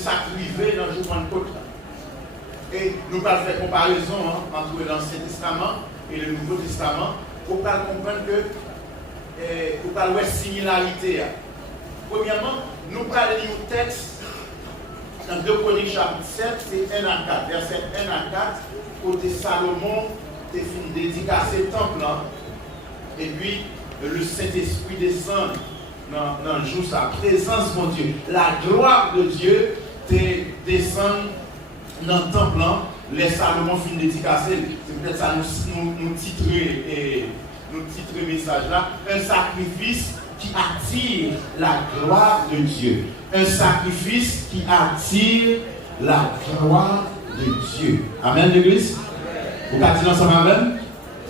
sacrifié dans le jour de Pentecôte. Et nous allons faire comparaison entre l'Ancien Testament et le Nouveau Testament pour comprendre que pour parler de similarité. Premièrement, nous allons lire un texte dans 2 Chroniques chapitre 7, c'est 1 à 4, verset 1 à 4, côté Salomon, c'est fini dédicacé le temple, et puis le Saint-Esprit descend dans le jour sa présence, mon Dieu. La gloire de Dieu descend dans le temple, les Salomon fin dédicacé, c'est peut-être ça nous titrer le message là, un sacrifice qui attire la gloire de Dieu. Un sacrifice qui attire la gloire de Dieu. Amen, l'église? Vous pouvez dire ensemble amen?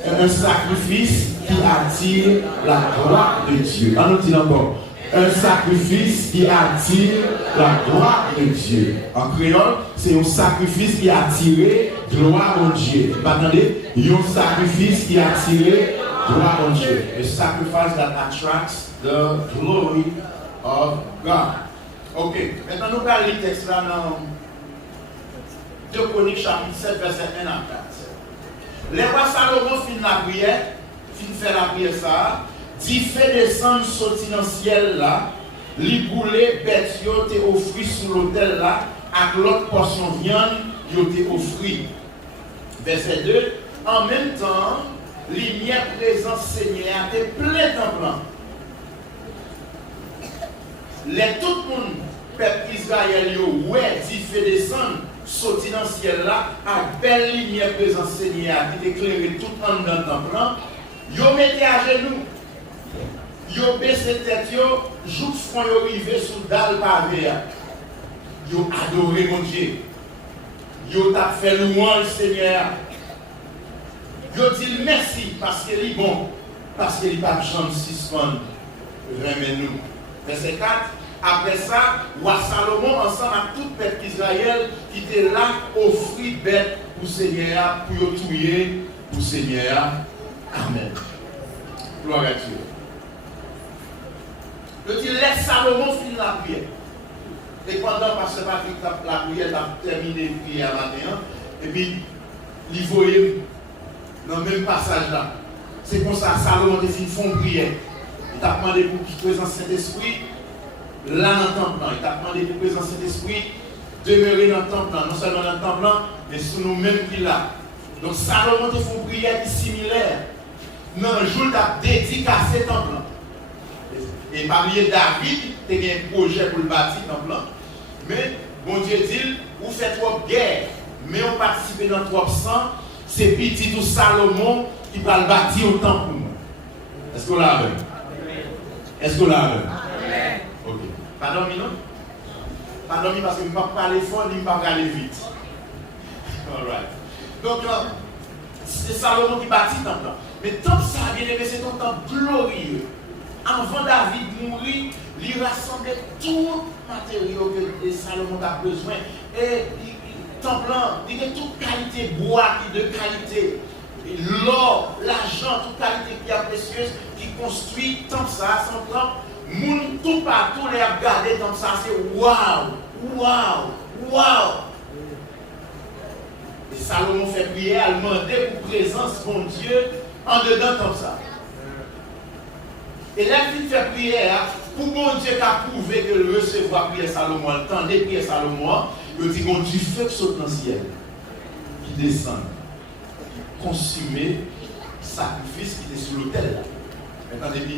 Un sacrifice qui attire la gloire de Dieu. On nous dit encore. Un sacrifice qui attire la gloire de Dieu. En créole, c'est un sacrifice qui attire gloire de Dieu. Vous attendez? Un sacrifice qui attire gloire de Dieu. A sacrifice that attracts the glory of God. Ok, maintenant nous allons lire le texte là dans 2 Chroniques chapitre 7, verset 1 à 4. Les rois Salomon fin la prière, fin faire la prière ça, dit fait descendre sorti dans le ciel là, li boulé bête yo te offri sur l'autel là, avec l'autre portion viande yo te offri. Verset 2, en même temps, lumière présence Seigneur te plein temple. Les tout le monde, peuple Israël, ouais, dit fait descendre, sorti dans le ciel là, avec belle lumière présence Seigneur, qui éclaire tout le monde dans le temple. Yo mettez à genoux, yo baissé tête, yo, joue front, yo rivé sous dalle pavé. Yo adoré mon Dieu. Yo t'a fait louange Seigneur. Yo dit merci parce qu'il est bon, parce qu'il n'est pas de chance suspend. Remets-nous. Verset 4. Après ça, roi Salomon, ensemble avec tout le peuple d'Israël, qui était là, offrit bête pour Seigneur, pour tuer pour Seigneur. Amen. Gloire à Dieu. Je dis, laisse Salomon finir la prière. Et pendant Pasteur Patrick la prière, a terminé la prière matin, et puis, il voyait dans le même passage là. C'est comme ça, Salomon a fait une prière. Il t'a demandé pour qu'il présence Saint-Esprit. Là dans le temple, il t'a demandé pour présence Saint-Esprit demeurer dans le temple, non seulement dans le temple, mais sous nous-mêmes qui là. Donc Salomon a fait une prière qui est similaire. Dans le jour où il a dédicacé le temple. Et parmi David, il y a un projet pour le bâtir le temple. Mais bon Dieu dit, vous faites trop guerre, mais on participe dans trop sang, c'est petit tout Salomon qui va le bâtir au temple pour nous. Est-ce qu'on l'a vu? Est-ce qu'on l'a vu? Ok. Pardon, non? Pardon, parce que je ne peux pas parler fort, je ne peux pas aller vite. Alright. Donc, c'est Salomon qui bâtit le temple. Mais tant que ça, bien aimé, c'est un temple glorieux. Avant David mourir, il rassemblait tout le matériau que Salomon a besoin. Et le temple, il y a toute qualité bois, de qualité. L'or, l'argent, toute qualité qui est précieuse, qui construit tant ça, son temple. Moun tout partout les a regardé comme ça, c'est waouh, waouh, waouh. Et Salomon fait prier, elle demandait pour présence mon Dieu en dedans comme ça. Et là, il fait prière pour mon Dieu qui a prouvé que le recevoir prière Salomon, le temps de prière Salomon, il dit mon Dieu feu qui saute dans le ciel, qui descend, qui consume sacrifice qui était sur l'autel. Maintenant, depuis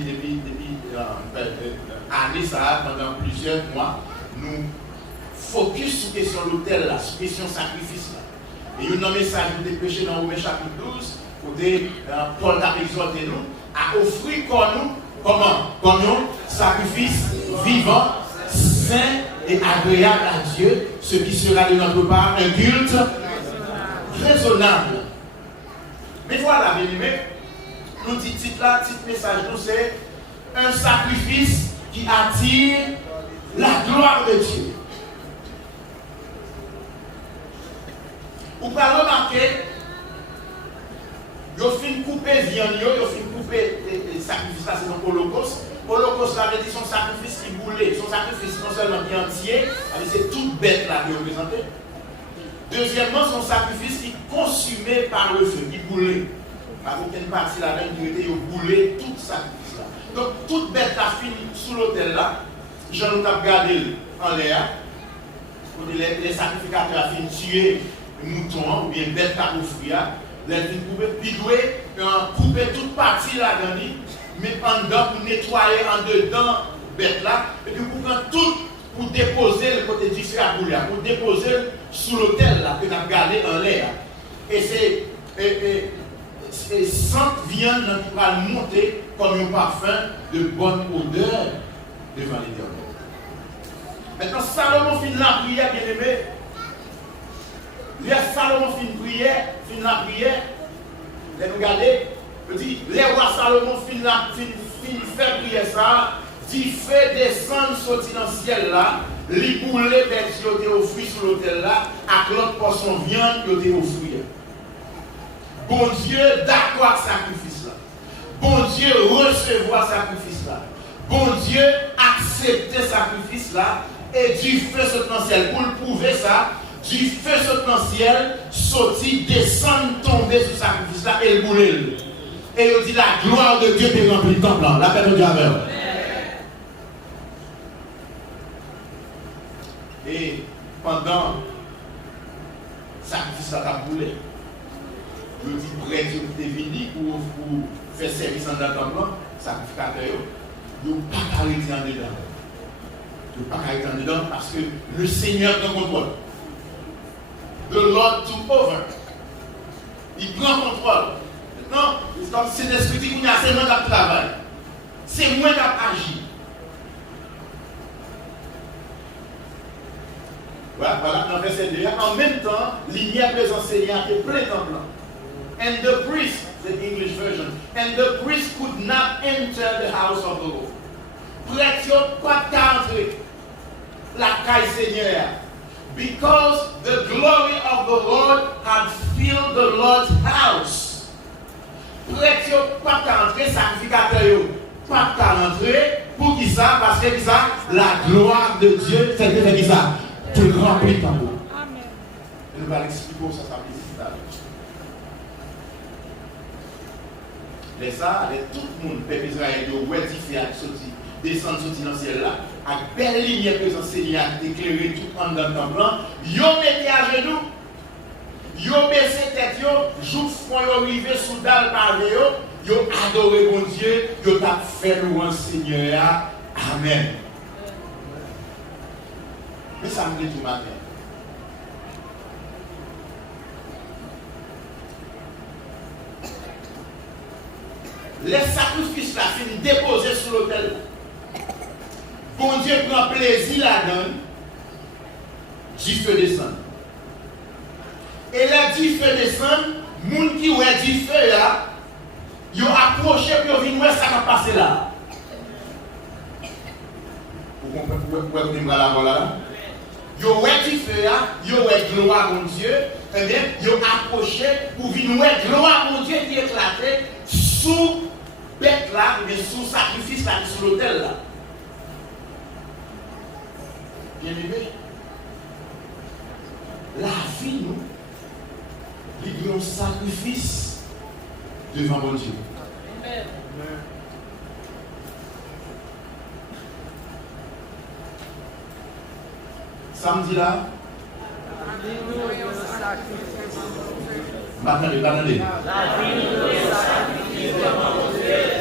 années, ça, pendant plusieurs mois, nous focus sur la question de l'autel, sur la question sacrifice. Et il y a un message que vous prêché dans Romains chapitre 12, où Paul a exhorté nous à offrir comme nous, comment? Comme un sacrifice vivant, saint et agréable à Dieu, ce qui sera de notre part un culte raisonnable. Mais voilà, bien aimé. Nous dit titre là, titre message, nous c'est un sacrifice qui attire la gloire de Dieu. Vous pouvez remarquer, vous fin couper viande, vous fin couper les sacrifices là, c'est dans l'Holocauste, Holocauste là, dit son sacrifice qui boulait, son sacrifice non seulement qui est entier, mais c'est toute bête là qui est représentée. Deuxièmement, son sacrifice qui est consumé par le feu, qui boulait. Par aucune partie là-dedans qui était boulé, tout sacrifice là. Donc toute bête a fini sous l'autel là, j'en ai regardé en l'air, les sacrificateurs ont fini tuer mouton ou bien bête à offrir, puis doivent couper toute partie là-dedans, mais en dedans pour nettoyer en dedans bête là, et puis pour prendre tout pour déposer le côté du feu à bouler, pour déposer sous l'autel là que nous avons gardé en l'air. Et c'est sainte viande qui va monter comme un parfum de bonne odeur devant l'Éternel. Maintenant, Salomon finit la prière, bien aimé. Salomon finit la prière, les nous garder, dit, les rois Salomon finit faire prière ça, dit fait descendre sortir dans le ciel là, les boulets bêtes qui ont été offrus sur l'autel là, avec l'autre portion viande qui ont été offrue. Bon Dieu, d'accord avec sacrifice là. Bon Dieu, recevoir sacrifice là. Bon Dieu, accepter sacrifice là. Et du feu saute dans le ciel. Pour le prouver ça, du feu saute dans le ciel, sorti, descendre, tomber sur sacrifice là et le bouler. Et il dit la gloire de Dieu est remplie le temple là. La paix de Dieu avec. Et pendant sacrifice là a boulé. Je dis près Dieu qui est venu pour faire service dans le temple, sacrificateur, ils n'ont pas arrêté en dedans. Ils n'ont pas arrêté en dedans parce que le Seigneur prend contrôle. The Lord took over. Il prend contrôle. Maintenant, c'est l'esprit qui dit c'est moi qui travaille. C'est moi qui agis. Voilà, dans le verset 2. En même temps, il y a des enseignants qui plein temple. And the priest, the English version, and the priest could not enter the house of the Lord. Prêtre pas entrer la caille Seigneur, because the glory of the Lord had filled the Lord's house. Prêtre pas entrer, sacrificateur pas entrer, pour qui ça? Parce que qui ça? La gloire de Dieu, c'est que qui ça? Te remplit ton mot. Amen. Nous allons expliquer où ça s'appelle. Mais ça, tout le monde, peuple Israël, doit édifier, descendre dans le ciel là, avec belle ligne que les enseignants éclairé tout en dans le temple, ils mettaient à genoux, ils baissé tête, ils jouent front, ils arrivent sous dalle par eux, ils adoré mon Dieu, ils ont fait louange Seigneur. Amen. Mais ça me dit tout matin. Les sacrifices là finissent déposés sur l'autel. Bon Dieu prend plaisir là-dedans, du feu descend. Et là, du feu descend, les gens qui ont du feu là, ils ont approché pour venir voir ça qui a passé là. Vous comprenez pourquoi vous là là? Ils ont du feu là, ils ont gloire à mon Dieu, et bien, ils ont approché pour venir voir gloire à mon Dieu qui est éclaté sous bête là, mais sous sacrifice là, sur l'autel là. Bien aimé, la vie, nous, il y a un sacrifice devant mon Dieu. Amen. Samedi là, attendez.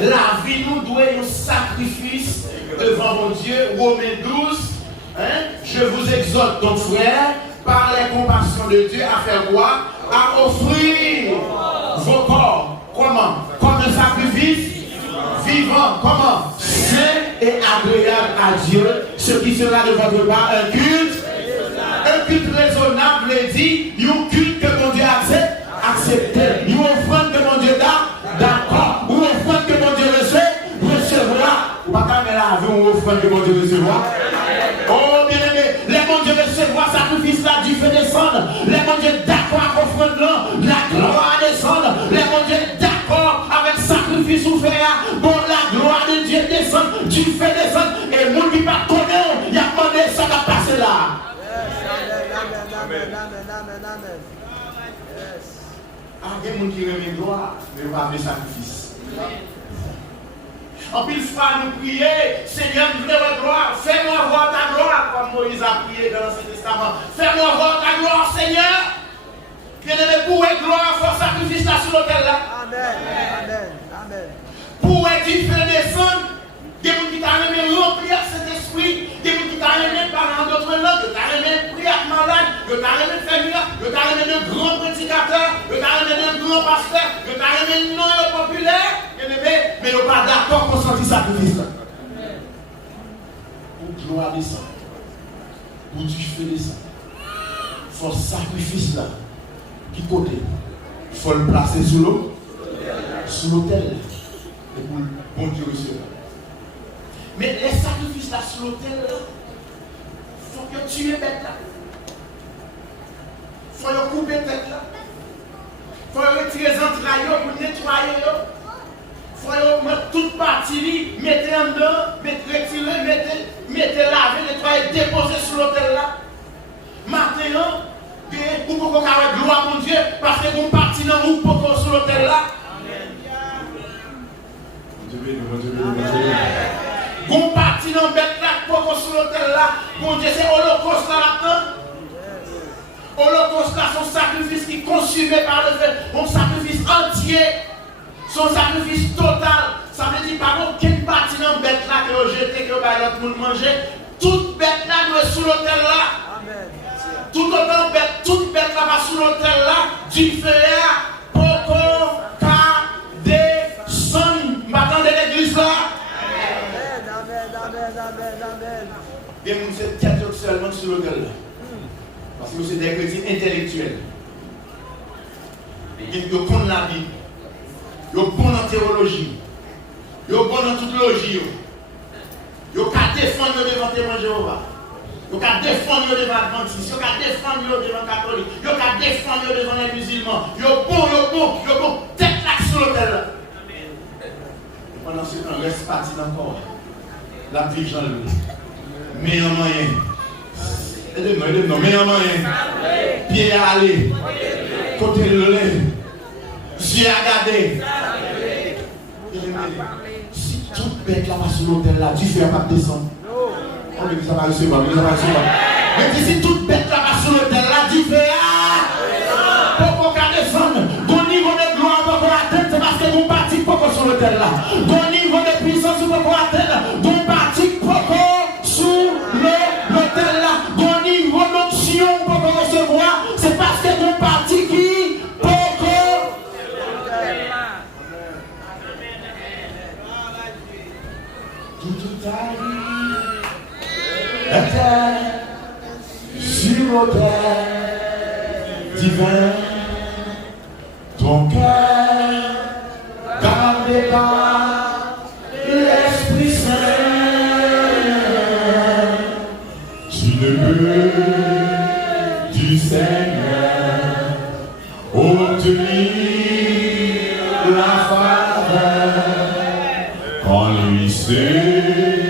La vie nous doit un sacrifice devant mon Dieu. Romains 12. Je vous exhorte donc frères, par les compassions de Dieu, à faire quoi? À offrir vos corps. Comment? Comme un sacrifice vivant. Comment? Saint et agréable à Dieu. Ce qui sera de votre part un culte. Un culte raisonnable dit, un culte que mon Dieu accepte. Une offrande que mon Dieu d'accord. Une offrande que mon Dieu recevra. Ou pas mais là, une offrande que mon Dieu recevra. Oh bien aimé, les mon Dieu recevoir sacrifice là, du feu descendre. Les mon Dieu d'accord avec offrande là, la gloire descendre. Les mon Dieu d'accord avec sacrifice ou faire. Bon, la gloire de Dieu descend, du Amen. Yes. Il y a des gens qui remettent gloire, mais on va faire sacrifice. En plus, fois, nous prier, Seigneur, nous voulons gloire, fais-moi voir ta gloire, comme Moïse a prié dans l'Ancien Testament. Fais-moi voir ta gloire, Seigneur. Bien-aimé, pour être gloire, il faut sacrifice là sur l'autel là. Amen. Pour être qu'il fait descendre, des gens qui t'ont aimé remplir cet esprit, des gens qui t'ont aimé parler en d'autres langues, qui t'ont aimé prier avec malade, qui t'ont aimé faire miracle, qui t'ont aimé de grands prédicateurs, qui t'ont aimé de grands pasteurs, qui t'ont aimé non populaires, mais ils n'ont pas d'accord pour sortir sacrifice là. Pour gloire descendre, pour du feu descendre, il faut sacrifice là. Qui côté? Il faut le placer sous l'eau, sous l'autel, et pour le bon Dieu recevoir. Mais les sacrifices là sur l'autel, il faut que tu les bêtes là. Il faut que couper tête là. Il faut retirer les entrailles pour nettoyer. Il faut mettre toute partie, mettre en dedans, retirer, mettre laver, nettoyer, déposer sur l'autel là. Maintenant, pour qu'on ait gloire mon Dieu, parce que vous partez dans vous pour sur l'autel là. Vous partez dans bête là pour sur l'autel là. Mon Dieu, c'est holocauste là maintenant. Holocauste là, son sacrifice qui est consumé par le feu, son sacrifice entier, son sacrifice total. Ça veut dire pas aucune partie dans bête là que vous jetez, que l'autre monde manger. Toute bête là doit être sur l'autel là. Amen. Toute bête là-bas sous l'autel là, du feu là, pourquoi descendre maintenant de l'église là. Amen. Et nous sommes tête seulement sur l'autel là. Parce que c'est des chrétiens intellectuels. Ils connaissent la Bible. Ils sont bons en théologie. Ils sont bons dans toute logique. Ils ont qu'à défendre devant témoin Jéhovah. Ils ont qu'à défendre devant Adventiste, ils ont qu'à défendre devant catholique, ils ont qu'à défendre devant les musulmans. Ils sont bons, tête là sur l'autel là. Pendant ce temps, reste parti encore. La vie Jean-Louis. Meilleur moyen. Aidez-moi, meilleur moyen. Pied à aller. Côté de lait. Yeux à garder. Si toute bête là va sur l'autel là, du feu va pas descendre. Mais ça va recevoir, mais si toute bête là-bas sur l'autel là, dit pour qu'on descende, bon niveau de gloire pour qu'on atteindre, c'est parce que vous partez pour qu'on sur l'autel là. Bon niveau de puissance pour qu'on atteindre, vous partez pour qu'on sur l'autel là. Bon niveau d'onction pour qu'on recevoir, c'est parce que vous partez qui pour qu'on. Tout à sur l'autel divin, ton cœur gardé par l'Esprit Saint, tu ne peux du Seigneur obtenir la faveur quand lui c'est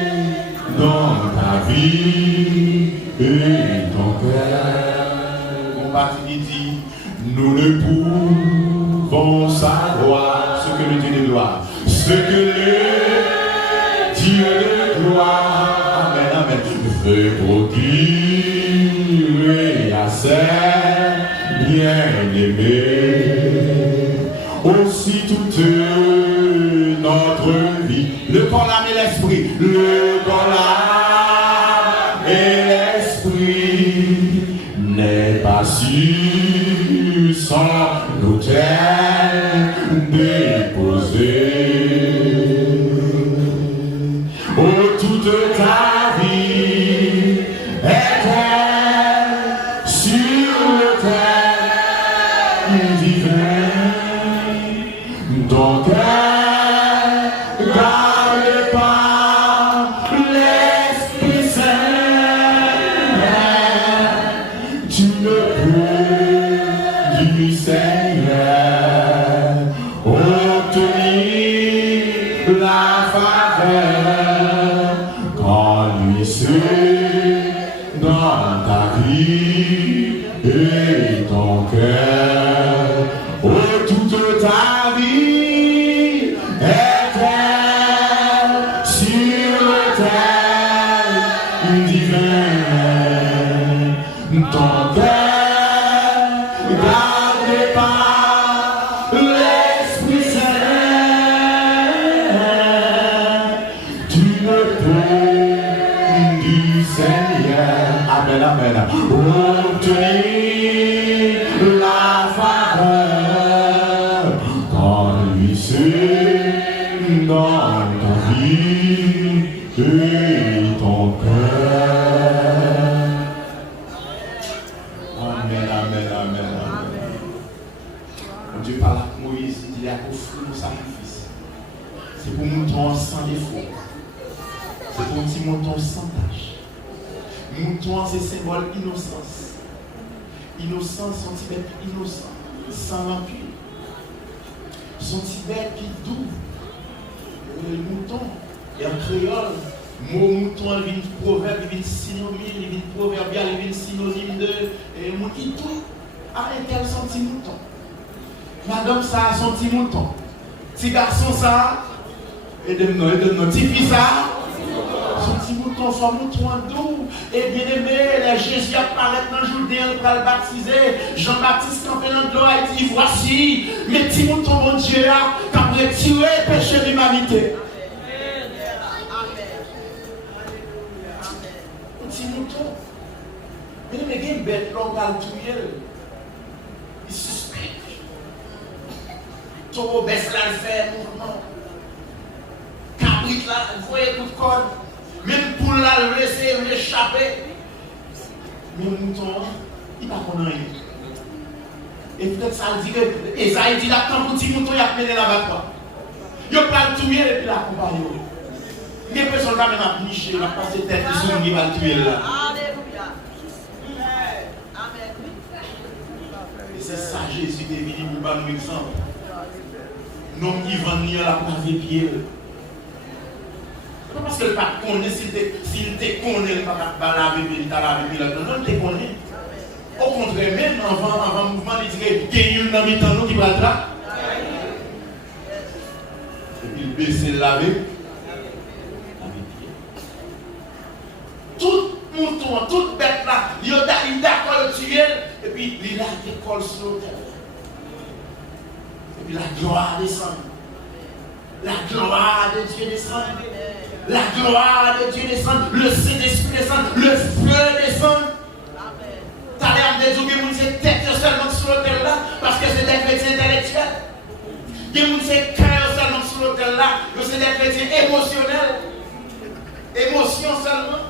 dans ta vie et ton cœur. Mon parti dit, nous ne pouvons savoir ce que le Dieu de gloire, ce que le Dieu de gloire, amen, veut procurer à ses bien-aimés. Aussi toute notre vie, le corps, l'âme et l'esprit, le corps, l'âme et l'esprit n'est pas sûr sans l'autel déposé. Oh, toute ta vie est sur l'autel divin. Donc gardé par l'Esprit Saint, tu ne peux du Seigneur obtenir la faveur quand lui seul dans ta vie et ton cœur. Oh, toute ta vie est sur l'autel divin. Ton cœur gardé par l'Esprit Saint. Tu ne peux du Seigneur. Amen, amen. Obtenir la faveur quand lui seul dans ta vie et ton cœur. Amen, amen, amen, amen. Mon Dieu parle à Moïse, il a offert le sacrifice. C'est pour mouton sans défaut. C'est pour un petit mouton sans tâche. Mouton, c'est symbole innocence. Innocence, son petit bête innocent, sans rancune. Son petit bête qui est doux. Le mouton, et en créole, mot mouton, il vient de proverbe, il vient de synonyme, il vient de proverbial, il vient de synonyme de mot qui tout. Arrêtez elle son petit mouton. Madame, ça a son petit mouton. Petit garçon, ça. Aidez-nous, petit fils, ça. Son petit mouton, son mouton doux. Et bien aimé, Jésus apparaît dans le Jourdain pour le baptiser. Jean-Baptiste campé dans l'eau et dit voici mes petits moutons, mon Dieu, qui ont retiré le péché de l'humanité. Petit mouton. Mais il y a une bête, l'on va le tuer. Il suspecte. Taureau baisse là, il fait un mouvement. Cabrit là, vous voyez coup de corde. Même pour la laisser échapper. Mais le mouton, il n'a pas rien. Et peut-être ça dit que Esaïe dit là, quand petit mouton, il a mené l'abattoir. Il n'a pas le tuer et puis l'accompagner. Les personnes là, même à nicher, il va passer tête de son qui va le tuer là. Alléluia. Amen. Et c'est ça, Jésus est venu pour nous exemple. Non qui vend ni à la place des pieds. Pas parce que le pape connaît, s'il te connaît, le pape va laver, il t'a lavé, il te connaît. Au contraire, même avant le mouvement, il dirait qu'il y a une amie dans nous qui va là. Et puis il baisse le laver. Tout mouton, toute bête là, il est d'accord le tuer, et puis il a des cols sur l'autel. Et puis la gloire descend. La gloire de Dieu descend. La gloire de Dieu descend. Le Saint-Esprit descend. Le feu descend. Tu as l'air de dire que vous êtes tête seulement sur l'autel là, parce que c'est des chrétiens intellectuels. Que vous êtes cœur seulement sur l'autel là, que c'est des chrétiens émotionnels. Émotion seulement.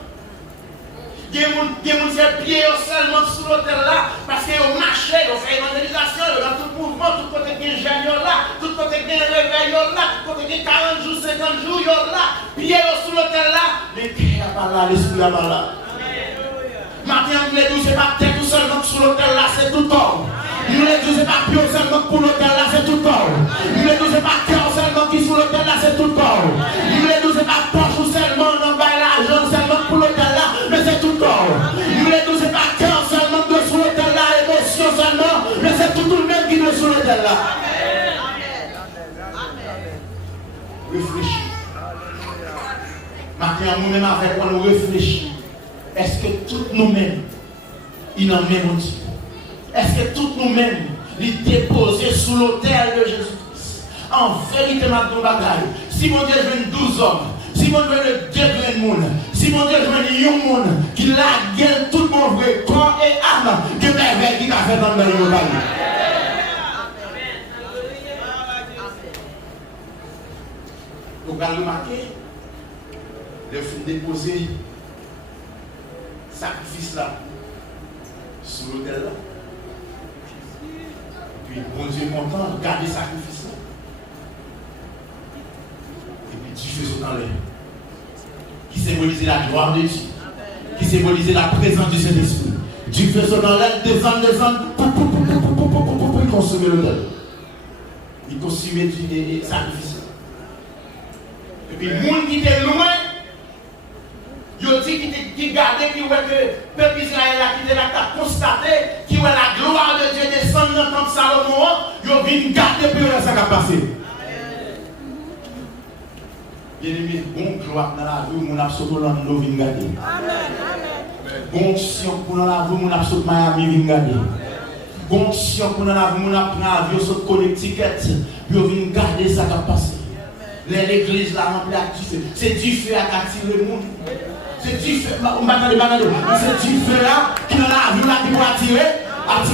Il y a des pieds seulement sur l'autel là, parce qu'ils ont marché, ils ont fait évangélisation, dans tout mouvement, tout côté qui est ingénieur là, tout côté qui est réveil là, tout côté qui est 40 jours, 50 jours, là, pieds sur l'autel là, mais qui n'est pas là, l'esprit n'est pas là. Maintenant, nous les douze, c'est pas tête tout seulement sur l'autel là, c'est tout homme. Nous les douze, c'est pas pied seulement pour l'autel là, c'est tout homme. Nous les douze, c'est pas cœur seulement qui sur l'autel là, c'est tout homme. Nous les douze, c'est pas poche seulement, non, pas l'argent seulement pour l'autel là, mais c'est tout homme. Nous les douze, c'est pas cœur seulement de sur l'autel là, émotion seulement, mais c'est tout le même qui est sur l'autel là. Réfléchis. Maintenant, nous-mêmes, avec on réfléchit. Est-ce que toutes nous-mêmes, il en met mon Dieu? Est-ce que toutes nous-mêmes, les déposer sous l'autel de Jésus-Christ? En vérité, maintenant, bagaille. Si mon Dieu veut 12 hommes, si mon Dieu veut 2 grands monde, si mon Dieu veut 1 monde, qui la gueule tout mon vrai corps et âme, que merveille qui a fait dans le monde. Vous allez remarquer, le film déposé sacrifice là, sur l'autel là. Puis bon Dieu content, regardez le sacrifice là. Et puis Dieu fait sauter en l'air. Qui symbolisait la gloire de Dieu. Qui symbolisait la présence du Saint-Esprit. Dieu fait sauter en l'air, descend, il consomme l'autel. Il consomme le sacrifice. Et puis le monde qui était loin, il dit qui gardait, qui voit que le peuple Israël qui était là, qui a constaté, qui voit personne dans le temps de Salomon, ils viennent garder pour ça qui a passé. Bien-aimé, bon gloire dans la vie, mon absolument nous vient garder. Bon sion pour dans la vie, mon absolument Miami vient garder. Bon sion pour dans la vie, mon apprend avion sur Connecticut, ils viennent garder ça qui a passé. L'église là remplie à qui c'est du feu à attirer le monde. C'est du feu, on va parler c'est du feu là qui dans la vie là qui va attirer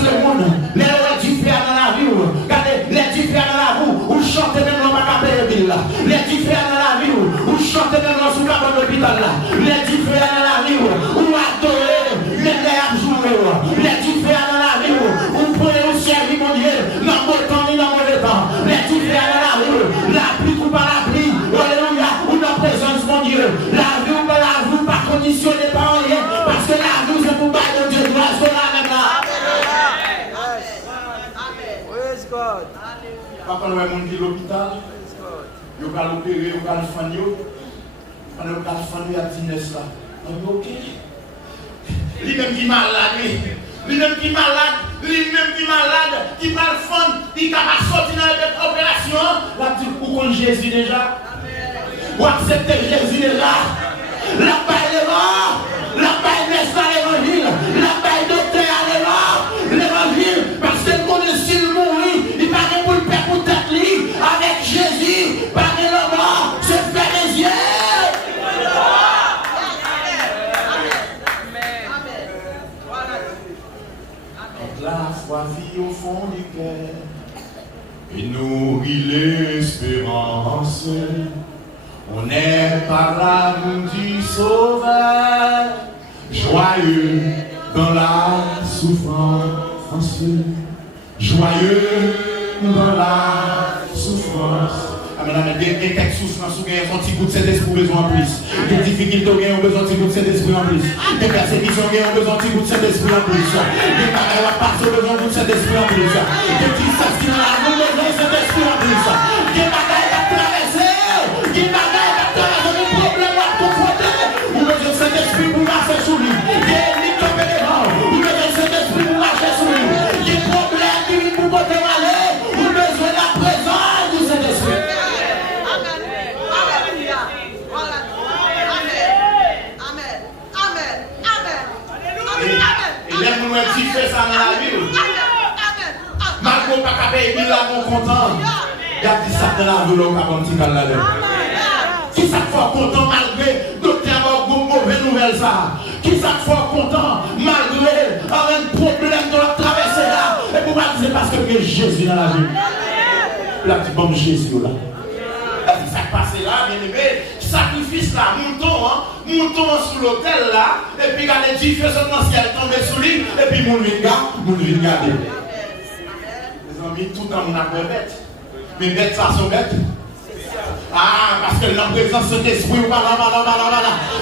le monde. Les du feu dans la vie, regardez, les du feu dans la vie, où chantez même dans ma capelle là. Les du feu dans la vie, où chantez même dans sous la l'hôpital là. Les du feu dans la vie, où adorer, les jouer. Les du feu dans la vie, où prenez au service mon Dieu, dans le temps ni dans le mauvais temps. Les du feu dans la vie, la pluie ou pas la pluie, alléluia, ou dans la présence mon Dieu. La vie ou pas la vie, pas conditionné par rien, parce que la vie c'est pour bailler de Dieu, grâce à la même là. Praise God. Papa, nous avons dit l'hôpital, nous allons opérer, nous allons faire, nous allons faire à Tinès là. Ok. Lui-même qui est malade, lui-même qui est malade, qui va le fond, qui va sortir dans l'opération, là tu connais Jésus déjà. Ou accepter Jésus déjà. La paille est mort, la paille n'est pas l'évangile, la paille docteur est mort, l'évangile, parce que connaît s'il mourit, il va pour le père pour tête lui, avec Jésus, par le mort, se fait les yeux. La foi vit au fond du cœur et nourrit l'espérance. On est par l'amour du Sauveur, joyeux dans la souffrance, joyeux dans la souffrance. Amen. Des quelques souffrances, ou bien un petit bout de cet esprit besoin en plus. Des difficultés, ou bien un besoin de petit bout de cet esprit en plus. Des persécutions, ou bien un besoin de petit bout de cet esprit en plus. Des bagailles à passer, besoin de cet esprit en plus. Des petites choses qui n'ont pas besoin de cet esprit en plus. Des bagailles à traverser, des bagailles à traverser, des problèmes à confronter. Ou besoin de cet esprit pour marcher sur lui. Des lits comme éléments, ou besoin de cet esprit pour marcher sur lui. Des problèmes qui viennent pour porter malheur, ou besoin de la présence de cet esprit. Nous avons dit fait ça dans la vie. Malgré pas qu'à payer, il a content. Il a dit ça dans la vie, on a un petit cal là-dedans. Qui ça fait content malgré docteur avoir une mauvaise nouvelle ça? Qui ça fait content malgré avoir un problème dans la traversée là? Et pourquoi c'est parce que Jésus dans la vie? Il a dit bon Jésus là. Et ça passe là, bien aimé. Sacrifice là, moutons sous l'hôtel là, et puis regardez Dieu fait seulement ce qui est tombé sous lui, et puis mon vient garder. Les amis, tout le temps, on a peur bête. Mais bête, ça sont bêtes. Ah, parce que la présence de l'esprit,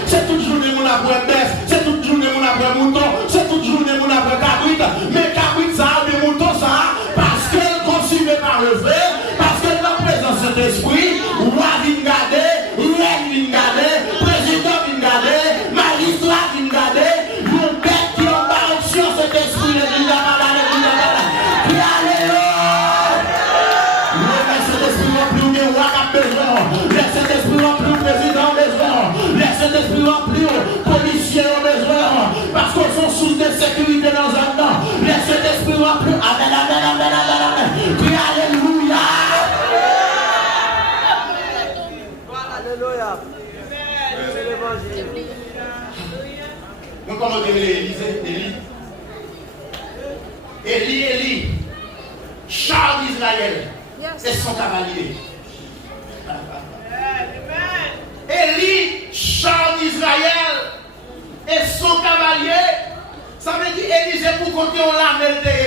c'est toute journée mon après bête, c'est toute journée mon après mouton, c'est toute journée mon après cabrit. Mais cabrit ça, mais mouton ça, parce qu'elle est consumée par le feu, parce que la présence de l'esprit, roi vient garder. Président vient garder, magistrat vient garder, mon bête qui ont pas sur cet esprit de puis alléluia. Laisse cet esprit rempli le roi qui a besoin, laisse cet esprit rempli le président besoin, laisse cet esprit rempli le policier besoin, parce qu'on sont sous de sécurité dans un temps, laisse cet esprit rempli, amen, puis alléluia. Alléluia. Nous comment Élie, char d'Israël et son cavalier. Élie, char d'Israël et son cavalier. Ça veut dire Élisée pour compter on l'a melté.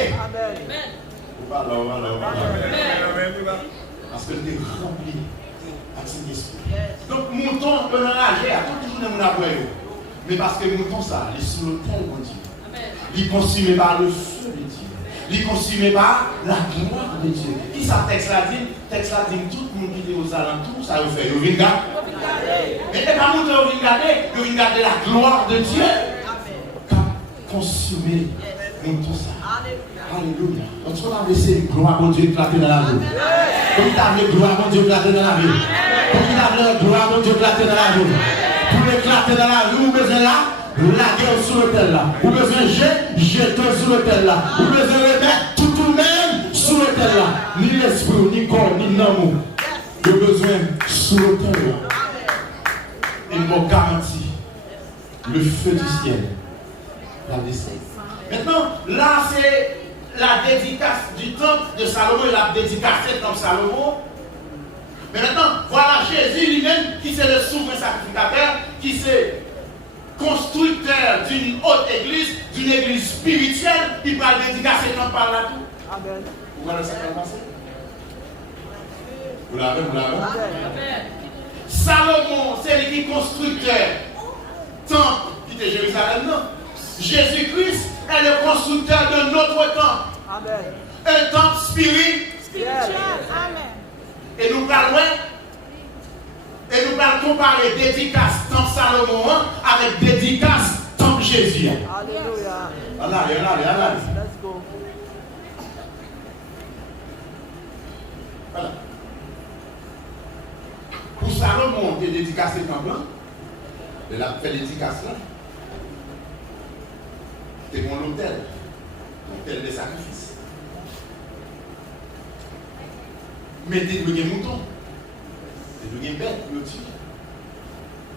Parce que tu es rempli avec cet esprit. Donc, mouton peut enrager à toute journée mon aboué. Mais parce que mouton, ça, il est sous l'autel, mon Dieu. Il est consumé par le feu de Dieu. Il est consumé par la gloire de Dieu. Qui ça, texte là dit? Texte là dit, tout le monde qui est aux alentours, ça vous fait. Vous venez garder. Mais c'est pas mouton, vous venez garder la gloire de Dieu. Consumé. nous tout ça. Alléluia. Donc, on a laissé gloire à mon Dieu éclater dans la vie. Comme tu as vu gloire à mon Dieu éclater dans la vie. Comme tu as vu gloire à mon Dieu éclater dans la vie. Pour éclater dans la vie, vous besoin là, la guerre sur l'autel là. Vous besoin jeter sur l'autel là. Vous besoin remettre tout le même sur l'autel là. Ni l'esprit, ni corps, ni l'amour. Vous besoin sur l'autel là. Il m'a garanti le feu du ciel. La descente. Maintenant, là, c'est la dédicace du temple de Salomon. Il a dédicacé le temple de Salomon. Mais maintenant, voilà Jésus lui-même qui c'est le souverain sacrificateur, qui c'est constructeur d'une haute église, d'une église spirituelle. Il va dédicacer le temple par là tout. Amen. Vous voyez ça qui va passer? Vous l'avez? Amen. Salomon, c'est lui qui est constructeur. Temple qui est Jérusalem, non? Jésus-Christ est le constructeur de notre temple. Amen. Un temple spirituel. Amen. Et nous parlons, comparer dédicace temple Salomon avec dédicace temple Jésus. Alléluia. Allez. Let's go. Voilà. Pour Salomon, qui est dédicacé temple, il a fait dédicace là. C'est mon l'autel des sacrifices. Mettez le mouton, c'est le bête, le tuer.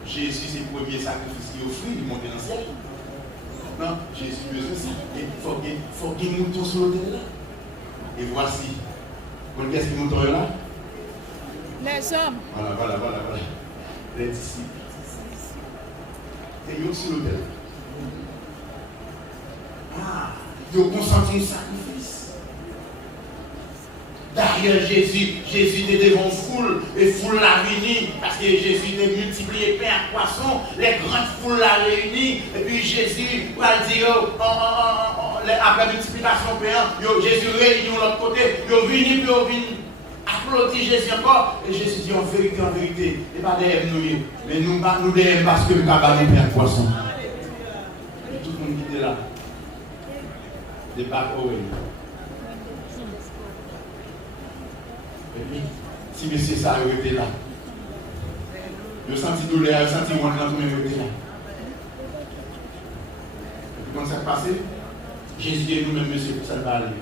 Jésus, c'est le premier sacrifice qui offrit, il monte dans le ciel. Maintenant, Jésus besoin ça. Et il faut qu'il y ait un mouton sur l'autel là. Et voici. Qu'est-ce que mouton est là? Les hommes. Voilà. Les disciples. Et ils sont sur l'autel. Ils ont consenti un sacrifice. Derrière Jésus était devant foule, et foule l'a réuni, parce que Jésus était multiplié pain à poisson, les grandes foules l'a réuni, et puis Jésus va dire, après multiplication pain, Jésus réunit de l'autre côté, ils ont venu, puis ils viennent applaudir Jésus encore, et Jésus dit en vérité, et pas derrière nous, mais nous derrière parce que nous avons pain à poisson. Et tout le monde qui était là. Des bacs au et puis, si monsieur ça était là, je senti douleur, je senti moi dans tout le monde était là. Et puis quand ça passé, Jésus dit nous-mêmes, monsieur, pour ça ne va aller.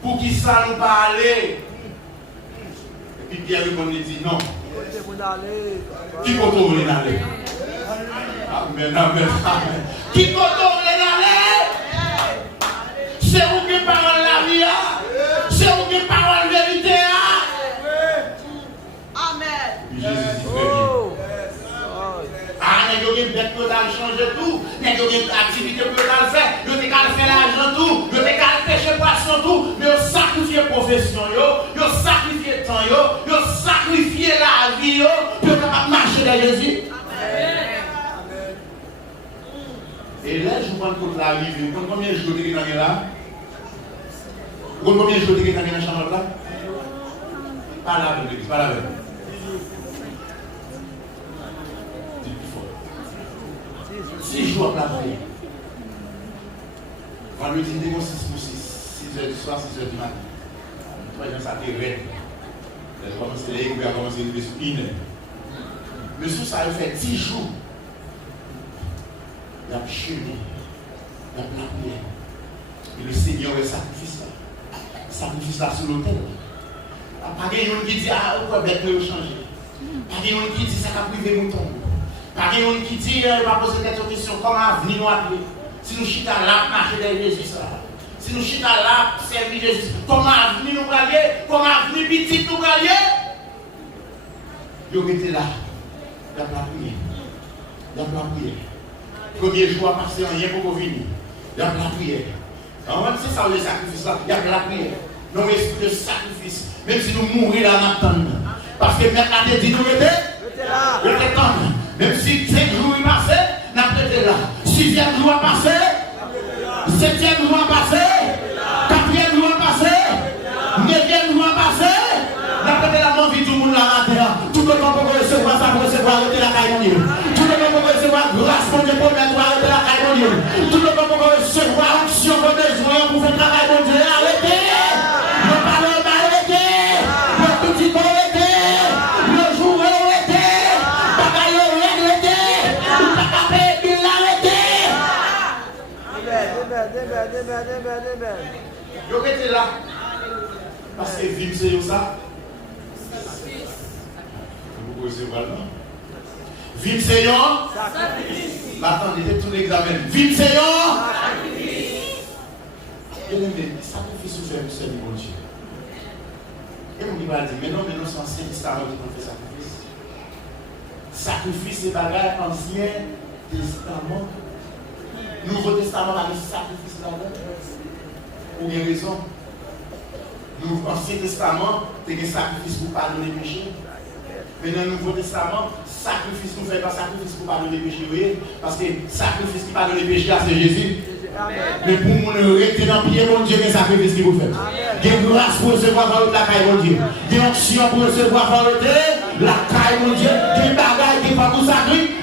Pour qui ça nous va aller? Et puis Pierre répond et dit non. Qui peut vous aller? Amen. Qui peut vous aller? C'est vous qui parlez la vie. C'est vous qui parlez la vérité. Amen. Jésus dit très bien. Nous avons bête pour changer tout. Nous avons une activité pour faire. Nous avons fait l'argent tout. Nous avons pêché poisson tout. Nous avons sacrifié la profession. Nous avons sacrifié le temps. Nous avons sacrifié la vie. Nous avons marcher derrière Jésus. Et là, je vois contre la vie. Combien de jours vous avez là? Combien de jours vous avez dans la chambre là? Pas là, pas là. C'est plus fort. 6 jours à la prière. Vendredi, il y a 6 pour 6. 6 heures du soir, 6 heures du matin. Moi, j'ai ça qui est raide. Elle a commencé à l'écouter, elle a commencé à lever sur 1 heure. Monsieur, ça a fait 10 jours. Il a cheminé, il a prière. Et le Seigneur est sacrifice là. Sacrifice là sur l'autel. Pas quelqu'un qui dit, pourquoi bête peut changer. Pas quelqu'un qui dit, ça va priver mouton. Pas quelqu'un qui dit, il va poser cette question, comment venir nous appeler. Si nous chita là, marcher derrière Jésus là. Si nous chita là, servir Jésus. Comment venir nous gagner, comment venir petit nous gagner. Il était là. Il a la prière. Premier jour à passer, rien pour venir. Il y a la prière. C'est ça le sacrifice là. Il y a la prière. Nous esprit de sacrifice. Même si nous mourons là, nous attendons. Parce que maintenant, nous dit nous était temps. Même si 5 jours est passé, nous était là. 6e jour a passé. 7e jour a passé. 4e jour a passé. 9e jour a passé. Nous était là, mon vie, tout le monde là. Tout le monde peut recevoir ça, pour recevoir la caille. Tout le monde peut recevoir grâce pour Dieu pour mettre la caille. Tout le monde Yo était là. Parce que vivre c'est ça. Vous pouvez voir non? Vivre c'est sacrifice. Attendez, tout l'examen. Vivre c'est sacrifice. Bien-aimé, sacrifice vous fait pour servir mon Dieu. Et on va dire, mais non, c'est ancien testament qui fait sacrifice. Sacrifice, c'est bagaille ancien testament. Nouveau testament, il y a des sacrifices là-dedans. Pour bien raison. L'Ancien Testament, c'est un sacrifice pour pardonner les péchés. Mais dans le Nouveau Testament, sacrifice nous fait pas sacrifice pour pardonner les péchés. Oui, parce que sacrifice qui pardonne les péchés, c'est Jésus. Mais pour nous rester dans le pied, mon Dieu, il y a un sacrifice qui vous fait. Il y a une grâce pour recevoir par la caille, mon Dieu. Il y a une onction pour recevoir par la caille, mon Dieu. Il y a une bagaille qui va vous sacrifier.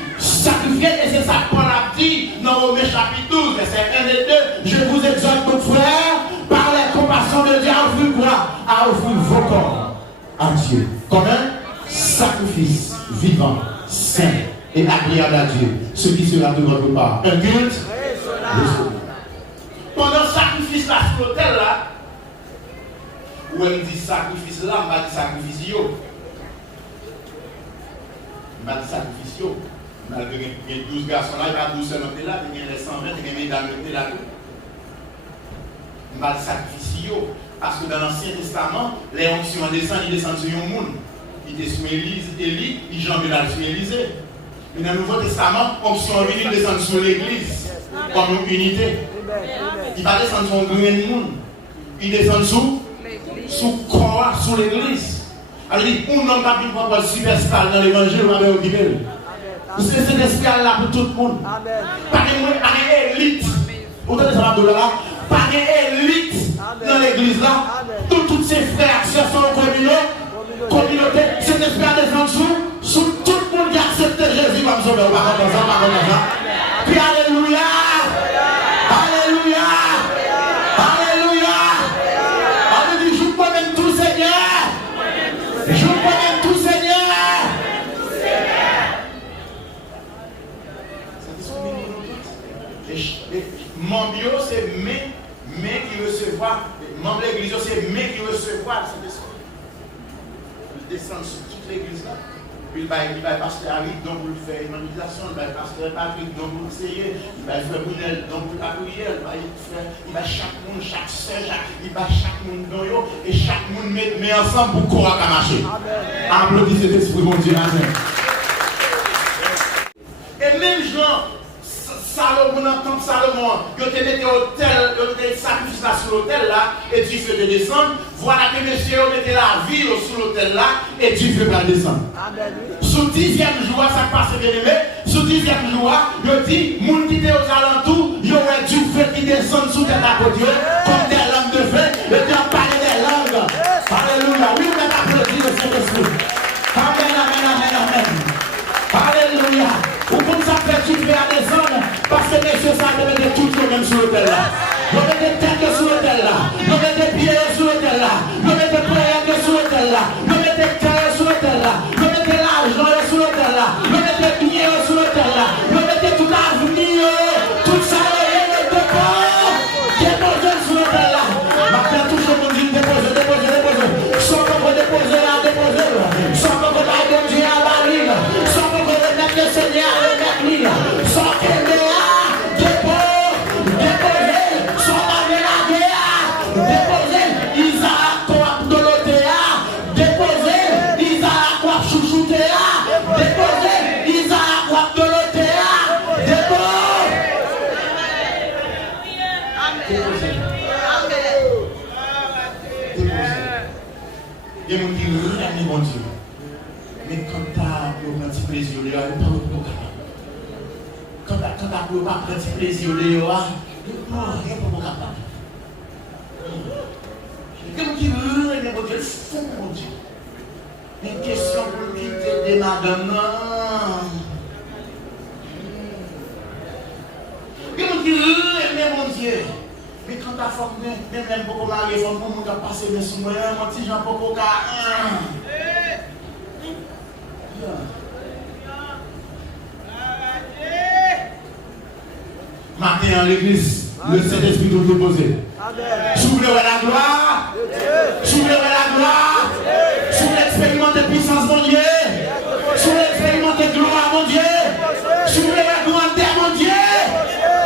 Et c'est ça qu'on a dit dans Romains chapitre 12, verset 1 et 2. Je vous exhorte, mon frère, par la compassion de Dieu, à offrir quoi? À offrir vos corps à Dieu. Comme un sacrifice vivant, saint et agréable à Dieu. Ce qui sera de votre part. Un culte. Pendant le sacrifice là sur l'autel là, où elle dit sacrifice là, on va dire sacrifice yo. On va dire sacrifice yo. Malgré il y a 12 garçons là, il y a 12 seulement là, il y a les 120, il y a les mesdames là. On va dire sacrifice yo. Parce que dans l'Ancien Testament, les onctions descendent, ils descendent sur un monde. Ils étaient sur Élie, ils jambent là sur Élysée. Mais dans le Nouveau Testament, onction venue descend sur l'Église comme une unité. Il va descendre sur un grand monde. Il descend sous corps, sous l'Église. Alors il dit, on n'a pas pu prendre le superstar dans l'Évangile, on va occuper. C'est cet esprit là pour tout le monde. Pas de élite. Vous entendez ça, là? Pas d'élite dans l'église là. Tous ces frères, sœurs sont en communauté. Cet esprit descend sous tout le monde qui accepte Jésus comme sauveur. Puis alléluia. Alléluia. Alléluia. On dit, joue moi-même tout Seigneur. Joue moi-même tout Seigneur. Membre, c'est mais qui recevra. Membre de l'église, c'est mais qui recevra. Il descend sur toute l'église là. Puis il va pasteur Harry, donc pour faire évangélisation. Il va pasteur Patrick, donc pour essayer. Il va faire Brunel, donc pour la prière. Il va chaque monde, chaque soeur, il va chaque monde dans eux. Et chaque monde met ensemble pour qu'on va marcher. Applaudissez cet esprit, mon Dieu. Amen. Et même Jean. Salomon, quand Salomon, il te mettait hôtel, il te sacrifice là sur l'hôtel là, et Dieu fait de descendre. Voilà que monsieur mettait la ville sur l'hôtel là, et Dieu fait pas descendre. Sous 10e jour, ça passe bien aimé. Sous 10e jour, il dit, moun qui était aux alentours, il aurait dû faire qui descende sous tête à côté, comme des langues de feu, et puis on parlait des langues. Alléluia. Oui, on a applaudi le Saint-Esprit. Amen, amen, amen, amen. Alléluia. Ou comme ça fait tu fais à descendre, parce que messieurs, ça te mettre tout le même sur l'hôtel là. Vous mettez tête sur l'hôtel là. Vous mettez pieds sur l'hôtel là. Vous mettez prière sur l'hôtel là. Vous mettez cœur sur l'hôtel là. Vous mettez l'argent sur l'hôtel là. Vous mettez bien sur l'hôtel là. Vous mettez tout l'avenir, tout ça, et de corps. Déposez sur l'hôtel là. Maintenant, tout le monde dit déposez. Soit qu'on peut déposer là, déposer là. Soit qu'on peut aller Dieu à la ligne. Soit qu'on peut remettre le Seigneur à la ligne. Soit qu'on peut mais quand tu as pris un plaisir, tu n'as pas quand tu as pris un plaisir, tu n'as pas capable. Comme qui veut, mais mon Dieu, fou, mon Dieu. Une question pour quitter des madames. Comme qui veut, mais mon Dieu. Mais quand tu as formé, même beaucoup marié, il faut que tu as passé mes sous moi, mon petit Jean Poco. Matin, matin, l'église, le Saint-Esprit nous déposer. Amen. Soufflez la gloire. Soufflez la gloire. Soufflez expérimenter puissance, mon Dieu. Soufflez expérimenter gloire, mon Dieu. Soufflez la grandeur, mon Dieu.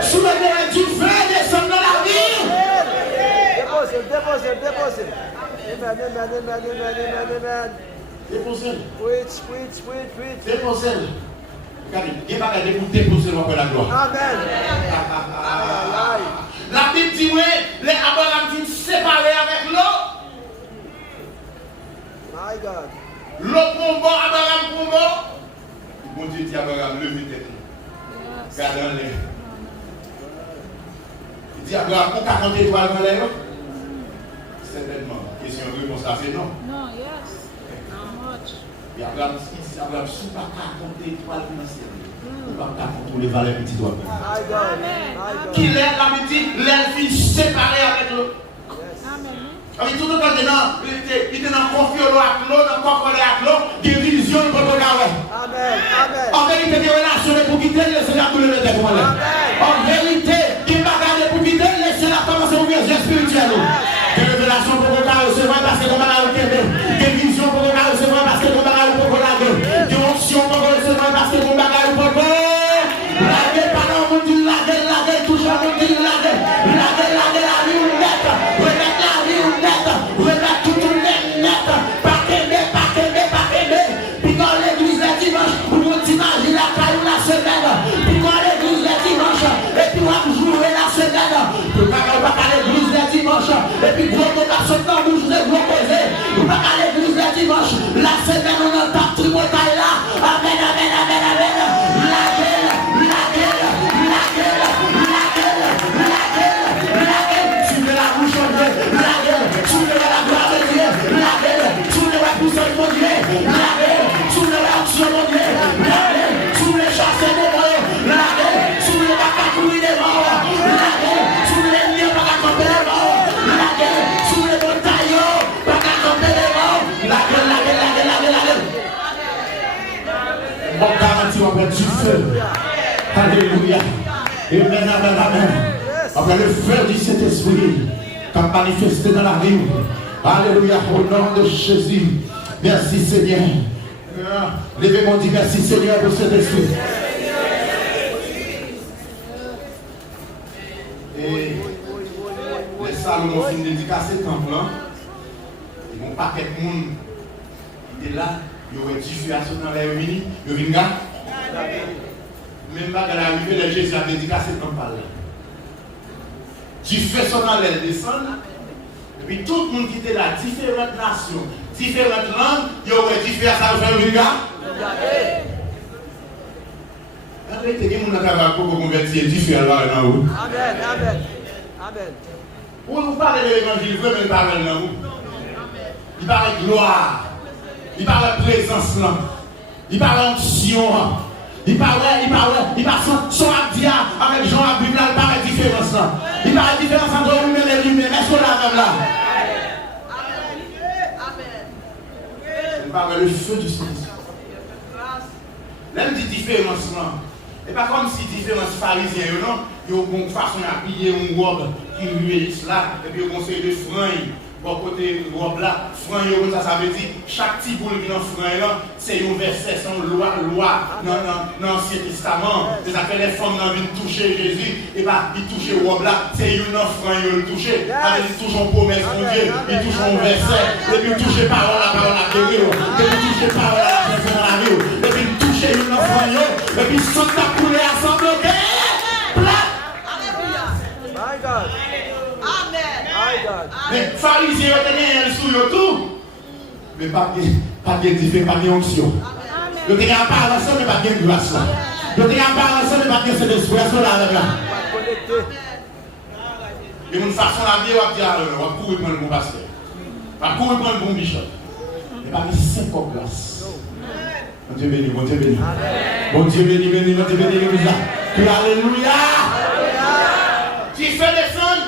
Soufflez du feu descendre dans la vie. Déposez. Amen. Déposez. Preach. Déposez. Regardez, il n'y a pas de déposer la gloire. Amen. La Bible dit, oui, les Abraham sont séparés avec l'eau. My God. L'eau pour bon, Abraham pour bon. Bon Dieu dit Abraham, levez tête. Regardez en l'air. Il dit Abraham, on t'a compté étoile dans l'air? Certainement. Question de réponse à c'est non. No, yes. How much? Et Abraham, il dit Abraham, si tu ne peux pas compter étoile dans le ciel, tu ne peux pas contrôler valeur petit doigt. My God. Qu'il est la petite, l'air fille séparée avec l'eau. Amen. Avec tout le temps, il était dans conflit avec l'eau, dans conflit avec l'eau, des visions pour le regarder. Amen. En vérité, des relations pour quitter, laissez-la tout le temps. En vérité, qui va garder pour quitter, laissez-la commencer à ouvrir les yeux spirituels. Des révélations pour regarder, c'est vrai parce que on va la regarder. Des visions pour regarder, c'est vrai parce que on va la regarder. Des options pour regarder, c'est vrai parce que on va la regarder. Laguer, pendant on dit laguer, toujours on dit laguer la vie ou nette. Remettre la vie ou nette. Remettre tout le net. Pas qu'aimer. Puis quand l'église le dimanche, pour nous imaginer la caillou la semaine. Puis quand l'église le dimanche, et puis on va jouer la semaine. Puis quand on va à l'église le dimanche, et puis gros vocation dans bouche de gros posé. On va à l'église le dimanche, la semaine on entend trimotaille là. Amen. Soulevez la bouche de Dieu, la gueule, soulevez la gloire de Dieu, la gueule, soulevez la puissance de Dieu, la gueule, soulevez l'action de Dieu, la gueule, soulevez chasser des morts, la gueule, soulevez la patrouille des morts, la gueule, soulevez les liens par camper les morts, la gueule, soulevez les taillots par camper les morts, la gueule. Bon garantie, on va du feu. Alléluia. Amen. Après le feu du Saint-Esprit qui a manifesté dans la vie. Alléluia. Au nom de Jésus. Merci Seigneur. Levez-moi, dit merci Seigneur pour cet esprit. Et les Salomon finissent de dédicacer le temple. Ils vont pas quelqu'un qui était là. Il y aurait diffusion dans l'air mini. Il y a même pas qu'à l'arrivée, les Jésus a dédicacé le temple. Tu fais son dans l'air descendre. Et puis tout le monde qui était là, différentes nations, différentes langues, il y aurait différents salveurs. Regardez, il y a des gens qui ont converti différents là en haut. Amen. Vous parlez de l'évangile, vous ne parlez pas de vous. Il parle de gloire. Il parle de présence là. Il parle d'onction. Il parle son abdia avec Jean la Bible là, il parle de différence là. Il parle de différence entre lui-même et lui-même. Est-ce qu'on l'a même là? Il parle de le feu du Saint-Esprit. L'un dit différence là. Et pas comme si différence pharisien, non? Il y a une façon d'habiller une robe qui lui est là, et puis il y a un conseil de frein. Bon côté robe là, frein, ça veut dire chaque petit boule qui est dans frein là, c'est un verset, c'est une loi dans l'Ancien Testament. C'est ça que les femmes viennent toucher Jésus, et bien ils touchent robe là, c'est une frein, ils le toucher. Ils touchent une promesse de Dieu, ils touchent un verset, et puis ils touchent parole à guérir, et puis ils touchent parole à la personne dans la vie, et puis ils touchent une frein, et puis ils sont à couler ensemble, ok? My God. Mais pharisiens ont sous tout, mais pas de différence, pas de onction. Ils ont pas ensemble, mais pas de grâce. Ils ont pas ensemble, mais pas de cet esprit. Et une façon la vie, on va dire, on va courir pour le bon pasteur. On va courir pour le bon bishop. Mais pas de 50 grâces. Mon Dieu béni, mon Dieu béni. Mon Dieu béni, béni, mon Dieu béni, béni. Alléluia. Qui fait descendre.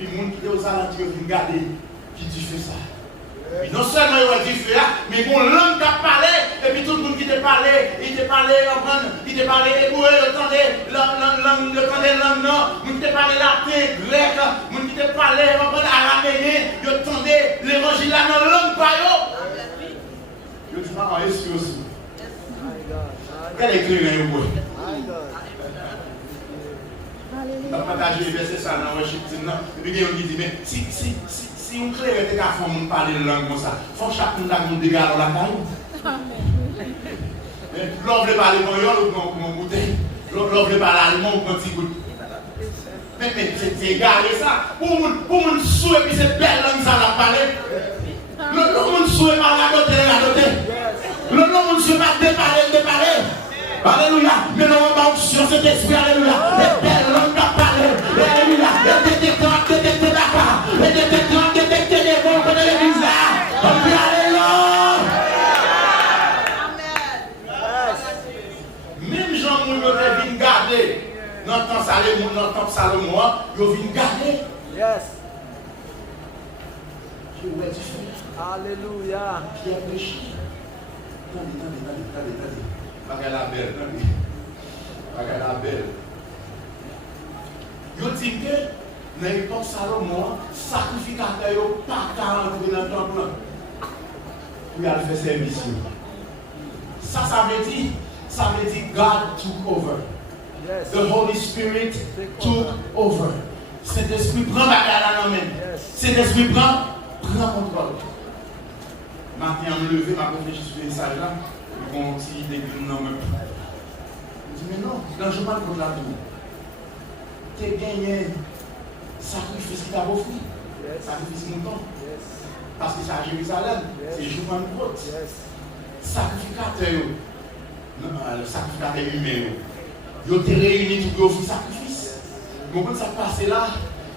Et puis, les gens qui sont aux alentours viennent regarder qui tu fais ça. Non seulement il a dit feu, mais bon, l'homme qui a parlé, et puis tout le monde qui t'a parlé, il t'a parlé hébreu, il entendait langue, il t'a parlé latin, grec, il t'a parlé araméen, il entendait l'évangile là dans la langue par eux. Il dit, non, est-ce que aussi? Quel écrivain vous? On va partager les versets ça dans le worship team. Et puis il dit, mais si on crée des cas, il faut parler de langue comme ça. Il faut que chacun ait un dégât dans la taille. L'on veut parler moyen ou mon bouteille. L'on veut parler allemand ou mon petit goût. Mais c'est égaré ça. Pour mon souhait, puis c'est belle langue ça la parler. L'on souhait pas la doter. L'on souhait pas déparler. Alléluia. Mais non, on va option cet esprit. Alléluia. Les belles langues à parler. Alléluia. Les détecteurs d'accord. Les détecteurs des bons de l'église là. Alléluia. Même Jean Mounier vient garder. Dans le temps Salomon, il vient garder. Yes. Je vais dire. Alléluia. Pierre péché. Attendez. Regarde la belle, regarde la belle. Yo dit que dans l'époque Salomon, sacrificateur yo pas qu'à entrer dans le temple pour aller faire service. Ça veut dire God took over. Yes. The Holy Spirit took over. Cet esprit prend bagarre dans la main. Cet esprit prend contrôle. Maintenant, je me lever, ma réfléchir sur le message là. Bon, si des non même. Je dis, mais non, quand je parle contre la tour, tu as gagné sacrifice qui t'a offert. Sacrifice mouton. Parce que c'est à Jérusalem, c'est jour de côte. Sacrificateur, le sacrificateur humain, ils ont réuni pour offrir sacrifice. Vous comprenez ça passe là?